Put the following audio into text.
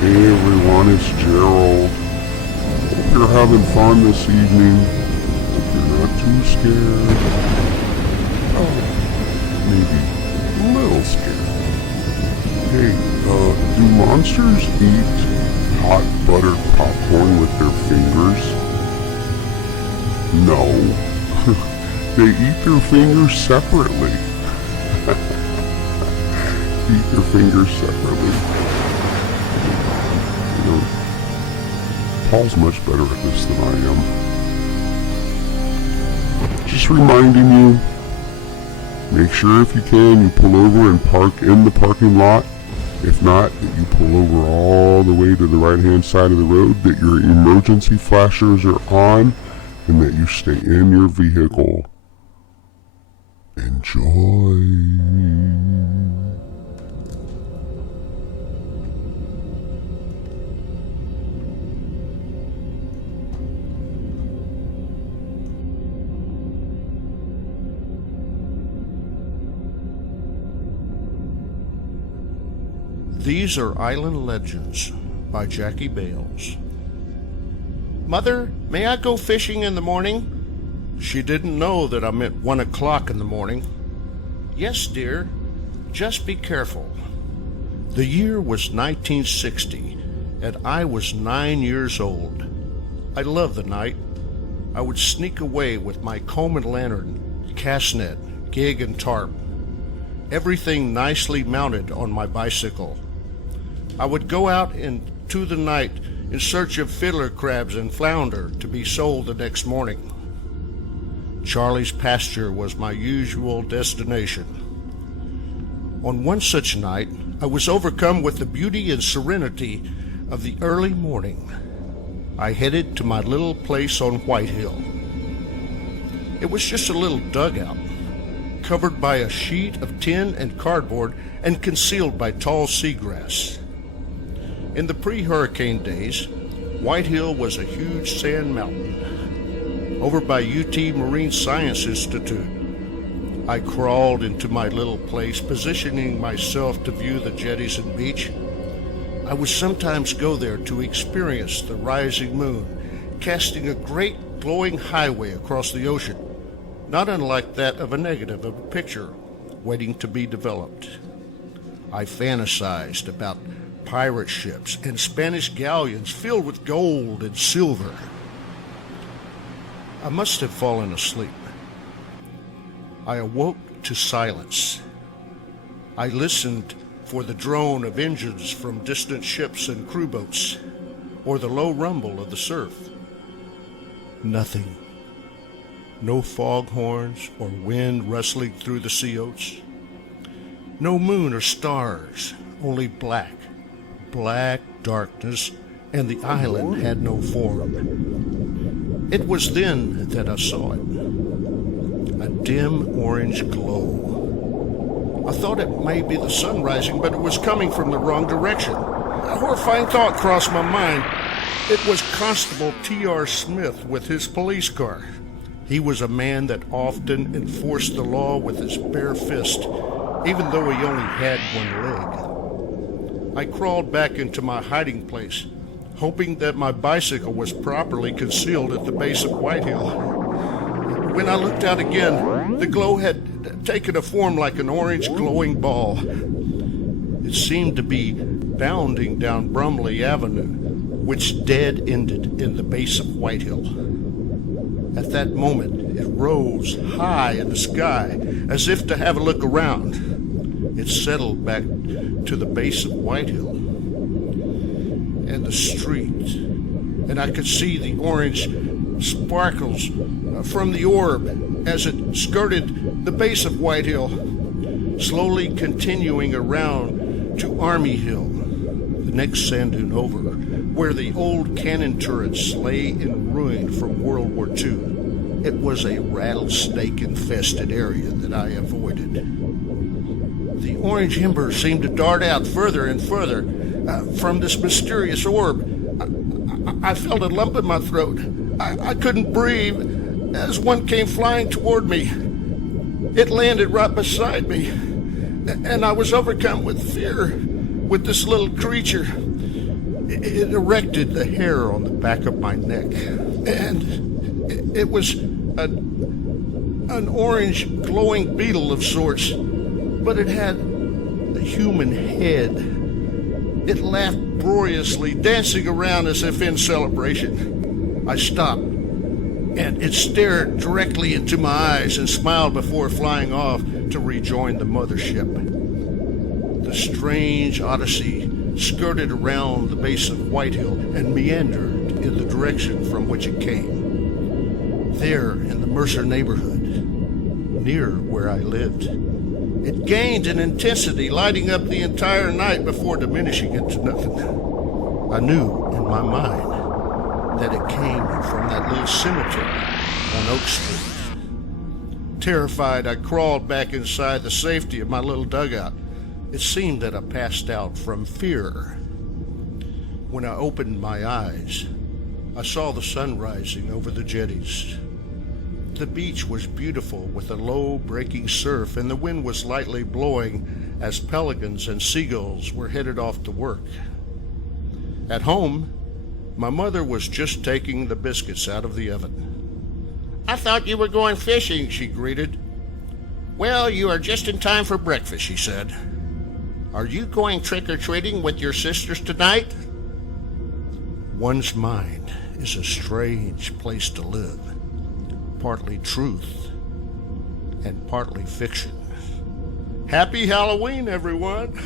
Hey everyone, it's Gerald. Hope you're having fun this evening. Hope you're not too scared. Oh, maybe a little scared. Hey, do monsters eat hot buttered popcorn with their fingers? No. They eat their fingers separately. Eat their fingers separately. Paul's much better at this than I am. Just reminding you, make sure if you can, you pull over and park in the parking lot. If not, that you pull over all the way to the right-hand side of the road, that your emergency flashers are on, and that you stay in your vehicle. Enjoy. These are Island Legends by Jackie Bayles. Mother, may I go fishing in the morning? She didn't know that I meant 1 o'clock in the morning. Yes, dear. Just be careful. The year was 1960, and I was 9 years old. I loved the night. I would sneak away with my comb and lantern, cast net, gig, and tarp, everything nicely mounted on my bicycle. I would go out into the night in search of fiddler crabs and flounder to be sold the next morning. Charlie's pasture was my usual destination. On one such night, I was overcome with the beauty and serenity of the early morning. I headed to my little place on White Hill. It was just a little dugout, covered by a sheet of tin and cardboard and concealed by tall seagrass. In the pre-hurricane days, White Hill was a huge sand mountain. Over by UT Marine Science Institute, I crawled into my little place, positioning myself to view the jetties and beach. I would sometimes go there to experience the rising moon, casting a great glowing highway across the ocean, not unlike that of a negative of a picture waiting to be developed. I fantasized about pirate ships and Spanish galleons filled with gold and silver. I must have fallen asleep. I awoke to silence. I listened for the drone of engines from distant ships and crew boats, or the low rumble of the surf. Nothing. No foghorns or wind rustling through the sea oats. No moon or stars, only black darkness, and the island had no form. It was then that I saw it. A dim orange glow. I thought it may be the sun rising, but it was coming from the wrong direction. A horrifying thought crossed my mind. It was Constable T.R. Smith with his police car. He was a man that often enforced the law with his bare fist, even though he only had one leg. I crawled back into my hiding place, hoping that my bicycle was properly concealed at the base of White Hill. When I looked out again, the glow had taken a form like an orange glowing ball. It seemed to be bounding down Brumley Avenue, which dead-ended in the base of White Hill. At that moment, it rose high in the sky, as if to have a look around. It settled back to the base of White Hill and the street, and I could see the orange sparkles from the orb as it skirted the base of White Hill, slowly continuing around to Army Hill, the next sand dune over, where the old cannon turrets lay in ruin from World War II. It was a rattlesnake-infested area that I avoided. The orange ember seemed to dart out further and further from this mysterious orb. I felt a lump in my throat. I couldn't breathe as one came flying toward me. It landed right beside me, and I was overcome with fear with this little creature. It erected the hair on the back of my neck, and it was an orange glowing beetle of sorts, but it had a human head. It laughed uproariously, dancing around as if in celebration. I stopped, and it stared directly into my eyes and smiled before flying off to rejoin the mothership. The strange odyssey skirted around the base of Whitehill and meandered in the direction from which it came. There, in the Mercer neighborhood, near where I lived, it gained in intensity, lighting up the entire night before diminishing into nothing. I knew in my mind that it came from that little cemetery on Oak Street. Terrified, I crawled back inside the safety of my little dugout. It seemed that I passed out from fear. When I opened my eyes, I saw the sun rising over the jetties. The beach was beautiful with a low breaking surf, and the wind was lightly blowing as pelicans and seagulls were headed off to work. At home, my mother was just taking the biscuits out of the oven. "I thought you were going fishing," she greeted. "Well, you are just in time for breakfast," she said. "Are you going trick-or-treating with your sisters tonight?" One's mind is a strange place to live, partly truth and partly fiction. Happy Halloween, everyone!